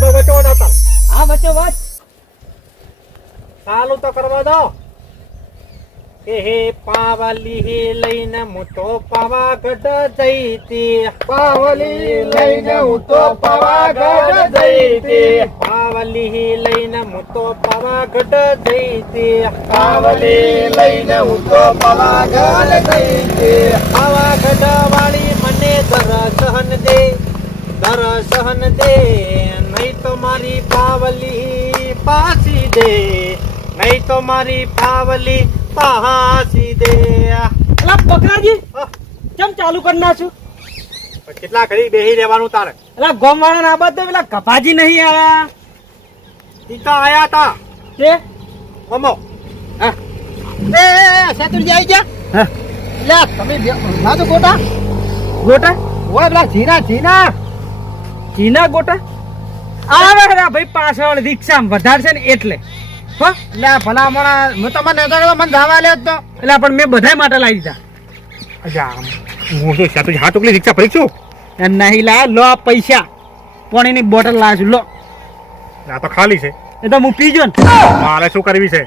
તમે વચ્ચે આવતા હા વચ્ચે વાત ચાલુ તો કરવા દો. એ હે પાવાલી હે લઈને હું તો પાવાગઢ જઈતી. પાવલી લઈને હું તો પાવાગઢ જઈતી. પાવલી લઈને હું તો પાવાગઢ જઈતી. પાવલી લઈને હું તો પાવાગઢ જઈતી. પાવાગઢ વાળી મને દર્શન દે દર્શન દે. નહીં તો મારી પાવલી પાસી દે નહીં તો મારી પાવલી પાસી દે. અલા બકરાજી કેમ ચાલુ કરી નાખ્યું? કેટલા ઘડી બેહી રહેવાનું તારે? અલા ગોમવાળા ના બાદ પેલા કપાજી નહીં આવ્યા ટીકા આયા તા. કે? હા. એ શેતુરજી આવી ગયા? હા. લે તમે ના તો ગોટા. ગોટા? ઓય પેલા જીના જીના જીના ગોટા? આવે રા ભાઈ પાછળ રિક્ષા વધારશે ને એટલે. હો લે હું તમને નતો મને ધાવા લે તો. એટલે પણ મેં બધાય માટે લાવી દીધા. અચ્છા હું તો સાતું હાથ ઉકલી રિક્ષા ભરી છું. નહીં લાયા લો પૈસા. પાણીની બોટલ લાવ્યો લો. આ તો ખાલી છે. એ તો હું પીજો ને. મારે શું કરવી છે?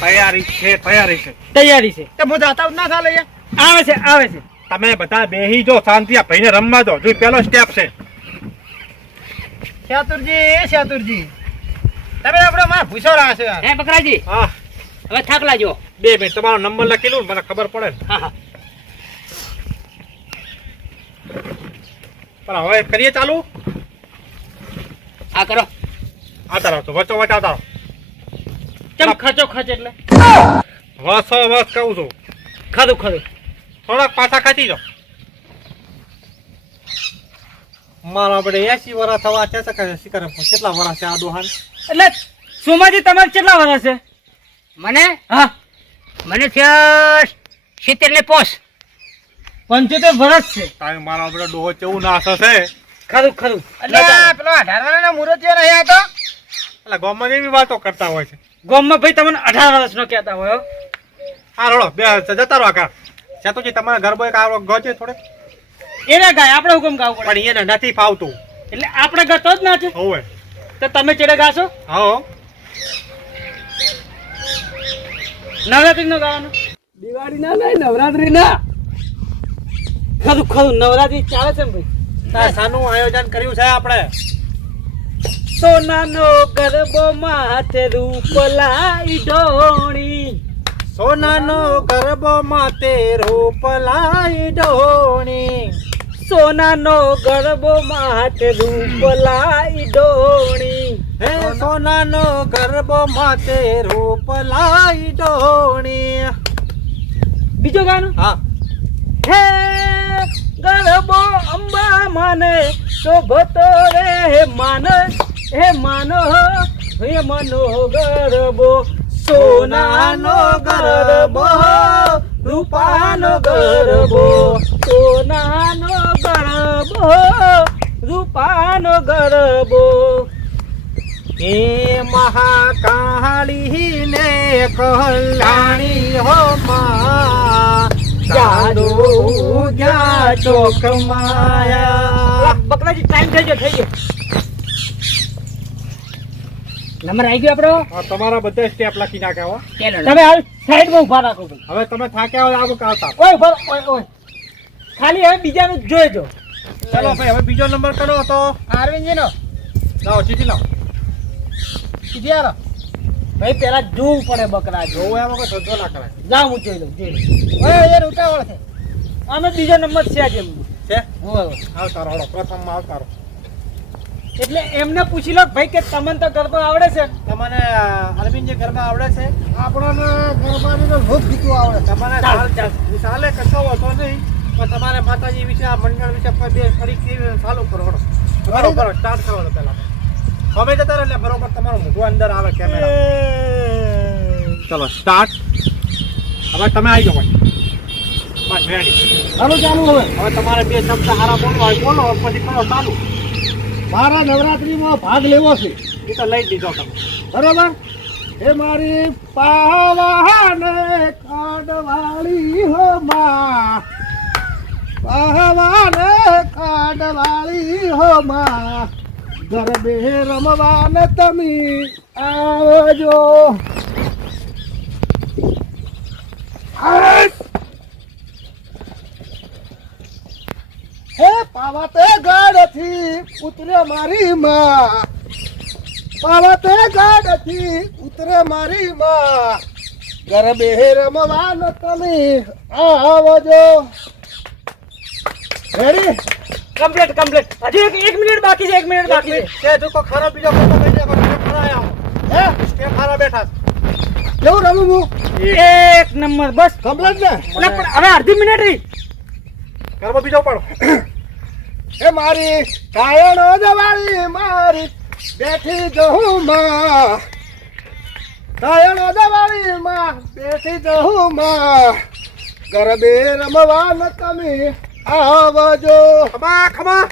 તૈયારી છે તૈયારી છે. તૈયારી છે. તે હું જાતા ના ચાલે આવે છે આવે છે. તમે બધા બેહી જો શાંતિ આ ભાઈને રમવા દો. જો પેલો સ્ટેપ છે. શાતુરજી એ શાતુરજી. તમે આપણે માં ભૂસો યાર હે બકરાજી. હા. હવે થાક લાજો બે મિનિટ તમારો નંબર લખેલું લઉં મને ખબર પડે ને. હા હા. પણ હવે કરીએ ચાલુ? આ કરો. આવતા રહો તો વચ્ચો વચ્ચ આવતા રહો. ચમ ખચો ખચ એટલે? વસો વસ કહું છું. ખાધું ખાધું. થોડાક પાછા ખાતી જાઓ. મારા આપણે એસી વર્ષ થવા છે તો કે શી કરે પણ કેટલા વર્ષ છે આ દોહાન એટલે સોમાજી તમારે કેટલા વર્ષ છે? મને? હા. મને થયા સિત્તેર ને પોસ. પંચોતેર વર્ષ છે. તારે મારા આપણે ડોહો કેવું નાશ હશે? ખરું ખરું. એટલે પેલો અઢારવાળાનો મૂર્તિઓ નહીં આવતો એટલે ગામમાં એવી વાતો કરતા હોય છે? ગામમાં ભાઈ તમને અઢાર વર્ષનો કહેતા હોય હા. રોડો બે જતા રહો આખા સેતુજી તમારા ગરબો એક આ ગજે થોડે? એને ગાય આપણે હુકમ ગાવું પડે. પણ એને નથી ફાવતું. એટલે આપણે ગતો જ ના છે. હોવે. તો તમે ચેડે ગાશો? હા. નવરાત્રી નો ગાવાનો. દિવાળી ના નહીં નવરાત્રી ના. ખરું ખરું નવરાત્રી ચાલે છે ને ભાઈ? તાર સાનું આયોજન કર્યું છે આપણે. સોનાનો ગરબો માથે રૂપ લાઈ ઢોણી સોનાનો ગરબો માતે રૂપ લાઈ ડોણી સોનાનો ગરબો માતે રૂપ લાઈ ઢોણી હે સોનાનો ગરબો માતે રૂપ લાઈ ડોણી બીજો ગાનો? હા. હે ગરબો અંબા માને શોભતો રે હે માનસ હે માનો હે મનો ગરબો સોનાનો ગરબો, રૂપાનો ગરબો, સોનાનો ગરબો, રૂપાનો ગરબો. એ મહાકાળી ને કલ્યાણી હો માં જાદુ ગયા ચોક માયા. બકરાજી ટાઈમ થઈ ગયો થઈ ગયો. નંબર આવી ગયો આપણો? તમારા બધા સ્ટેપ લખી નાખ્યા તમે હાલ સાઈડમાં ઊભા રાખો ભાઈ હવે તમે થાક્યા હોય આવું આવતા ઓય ઊભા ઓય ઓય. ખાલી હવે બીજાનું જોઈજો ચલો ભાઈ હવે બીજો નંબર કરો તો. અરવિંદજી નો લાવો ચીઠી લાવો. સીધી આરો ભાઈ પેલા જોવું પડે બકરા જોવું. એમાં કોઈ ધંધો ના કરાય. જા હું જોઈ લઉં જોઈ લઉં. ઓય યાર ઉતાવળ છે. અમે બીજો નંબર છે આજે. છે? હું આવ તારો રહો પ્રથમમાં આવ રહો એટલે એમને પૂછી લો ભાઈ કે તમને તો ગરબા આવડે છે. તમને અરવિંદ જે ઘરમાં આવડે છે? આપણને ગરબાની તો ભૂત ગીતું આવડે તમારે વિશાલે કશો હતો નહીં પણ તમારે માતાજી વિશે આ મંડળ વિશે બે ફરી ચાલુ કરો બરોબર સ્ટાર્ટ કરો પહેલા. હવે જતા એટલે બરોબર તમારું મોઢું અંદર આવે કેમેરા ચલો સ્ટાર્ટ હવે તમે આવી જાઓ બસ રેડી ચાલુ ચાલુ હવે. હવે તમારે બે શબ્દ હારા બોલવા બોલો પછી કરો ચાલુ. મારા નવરાત્રીમાં ભાગ લેવો છે. એ તો લઈ દીધો તમે. બરોબર? એ મારી પાવાને કાડવાળી હો માં. પાવાને કાડવાળી હો માં. ગરબે રમવાને તમે આવજો. હાય! હે પાવાતે ગાડથી ઉતરે મારી માં. પાવાતે ગાડથી ઉતરે મારી માં. ગરબે રમવાન તમે આવજો. રેડી કમ્પ્લીટ કમ્પ્લીટ હજી એક એક મિનિટ બાકી છે એક મિનિટ બાકી છે. તે જો કોઈ ખરાબ બીજો કોઈ તો કઈ કોઈ ખરા આયા. હે? સ્ટેપ ખરા બેઠા કેવું રમું હું? એક નંબર બસ. કમ્પ્લેટ ને? એટલે પણ હવે અડધી મિનિટ રહી. ગરબો બીજો પાડો એ મારી કાયણો દવાળી મારી બેઠી જહું માં. કાયણો દવાળી માં બેઠી જહું માં. ગરબે રમવા ન તમે આવજો. ખમા ખમા.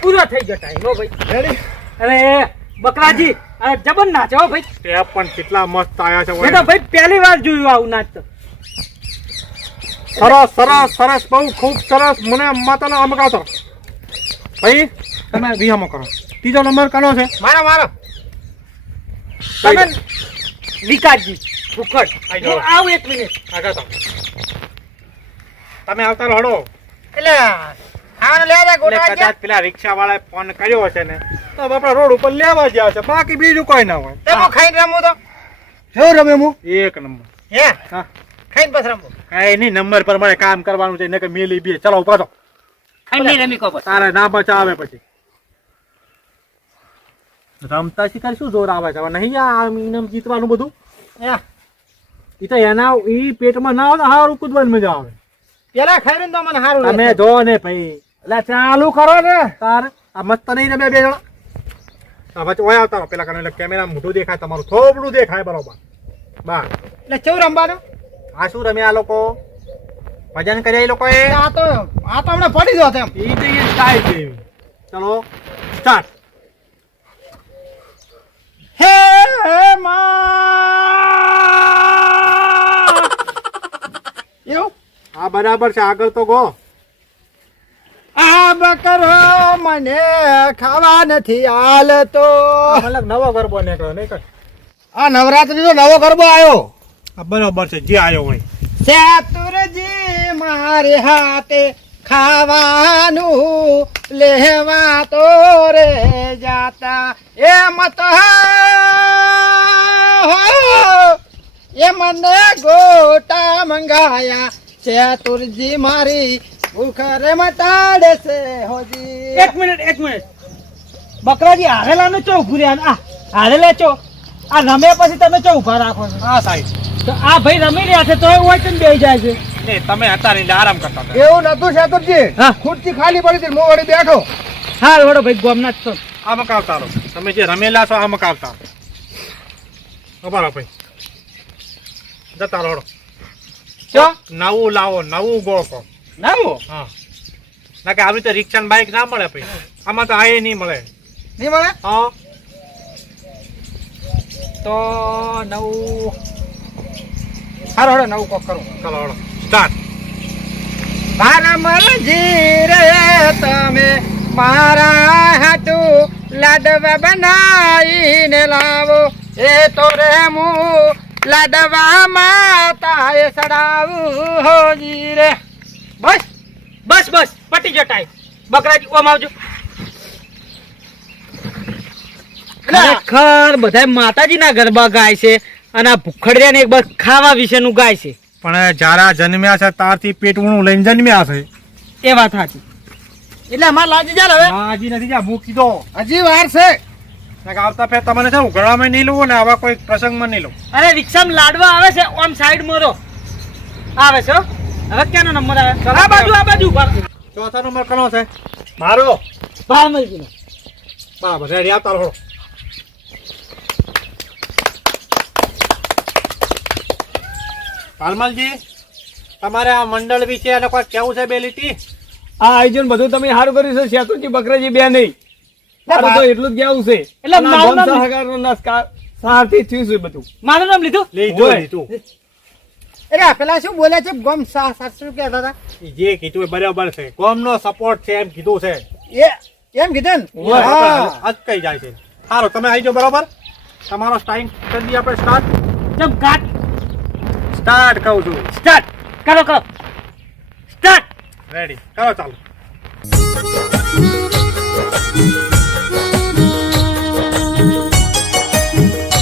પૂરો થઈ ગયો ટાઈમ હો ભાઈ. રેડી અરે બકરાજી આ જબર નાચે હો ભાઈ. તે પણ કેટલા મસ્ત આયા છે ભાઈ પહેલી વાર જોયું આવું નાચ તો. સરસ સરસ સરસ બહુ ખૂબ સરસ. મને માતાનો છો ભાઈ તમે વિહામો કરો. ત્રીજો નંબર કનો છે? મારા મારો. તમે વિકાસજી સુખડ હું આવું એક મિનિટ. આગળ તમે આવતા રહો એટલે કદાચ પેલા રિક્ષા વાળાએ ફોન કર્યો હશે ને તો આપણા રોડ ઉપર લેવા ગયા છે. બાકી બીજું કોઈ ના હોય. ખાઈ રમું તો. રમે હું. એક નંબર. હે? હા. ખાઈને પછી રમો. કઈ નહીં નંબર પ્રમાણે કામ કરવાનું છે નકર મેલી બી. ચલો ઊભા તો ખાઈ રમી કો બસ તારે ના બચાવે પછી. રમતા શીખાર શું જોર આવે છે? નહીં આ ઇનામ જીતવાનું બધું? એ તો એના એ પેટમાં ના આવે હારું કૂદવાની મજા આવે. પેલા ખાઈને તો મને સારું તમે જો ને ભાઈ. એટલે ચાલુ કરો ને. તાર આ મસ્ત નહીં રમે બે જણા. વચ્ચે ઓય આવતા પેલા કારણે એટલે કેમેરા મોટું દેખાય તમારું થોબડું દેખાય બરોબર. બા. એટલે કેવું રમવાનું? આ શું રમે આ લોકો? ભજન કર્યા એ લોકોએ? આ તો આ તો હમણાં પડી ગયો તેમ ઈ તો એ થાય છે. ચલો સ્ટાર્ટ હે હે માં! એવું? આ બરાબર છે. આગળ તો ગો. આ બકરો મને ખાવા નથી હાલતો. મતલબ નવો ગરબો નીકળ્યો નહીં આ નવરાત્રી નો નવો ગરબો આવ્યો. બરોબર છે જે આવ્યો હોય. ચાતુરજી મારે હાથે ખાવાનું લેવા તો રે જાતા. એમ મત એ મને ગોટા મંગાયા. ચાતુરજી મારી ભૂખ રે મટાડે છે હોજી. એક મિનિટ એક મિનિટ. બકરાજી હારેલા ને ચો ઉભું રહ્યા? આ હારેલા ચો? આ રમે પછી તમે ચો ઊભા રાખો છો? હા સાહેબ. તો આ ભાઈ રમી રહ્યા છે તો એ હોય કેમ બેસી જાય છે. ને તમે હતા ને આરામ કરતા હતા. એવું નતું ચાતુરજી હા. ખુરશી ખાલી પડી હતી હું વળી બેઠો. હા વડો ભાઈ ગોમના જ છો. આ મકાવતા રહો તમે જે રમેલા છો આ મકાવતા ઊભા ભાઈ. જતા રહો ચો? નવું લાવો નવું ગોળકો નવું? હા. ના કે આવી રીતે રિક્ષા ને બાઇક ના મળે ભાઈ. આમાં તો આ એ નહીં મળે. નહીં મળે? હા. તો નવું હારો હડો નવું કોક કરું. ચલો હડો સ્ટાર્ટ ભારમલજી રે તમે મારા હાટું લાડવા બનાવીને લાવો. એ તો રે હું લાડવા માતાએ સડાવું હોજી રે. બસ બસ બસ પટી ગયો ટાઈમ. બકરાજી ઓમ આવજો. ખરેખર બધા માતાજીના ગરબા ગાય છે. અને આ ભૂખડિયા ને એક બસ ખાવા વિશેનું ગાય છે. પણ જારા જન્મ્યા છે તારથી પેટવું લઈને જન્મ્યા છે. એ વાત સાચી. એટલે અમારે લાજી જાય હવે. હાજી નથી જા મૂકી દો હજી વાર છે. આવતા ફેર તમને છે ઉઘરામાં નહીં લઉં ને આવા કોઈ પ્રસંગમાં નહીં લઉં. અરે રિક્ષામાં લાડવા આવે છે ઓમ સાઈડ મોરો આવે છે હવે ક્યાંનો નંબર આવે? આ બાજુ આ બાજુ ચોથા નંબર કનો છે? મારો. બરાબર રેડી આવતા રહો. પાલમલજી તમારે આ મંડળ વિશે અને કોઈ કેવું છે બે લીટી આ આયોજન બધું તમે સારું કર્યું છે શેતુજી બકરેજી બે નહીં જે કીધું એ બરાબર છે? ગોમ નો સપોર્ટ છે. એમ કીધું છે. એમ કીધું ને? હા. કઈ જાય છે. સારું તમે આવી બરાબર. તમારો ટાઈમ કરી દઈએ આપણે સ્ટાર્ટ સ્ટાર્ટ કહું છું. સ્ટાર્ટ. કરો કરો. સ્ટાર્ટ. રેડી કરો ચાલો.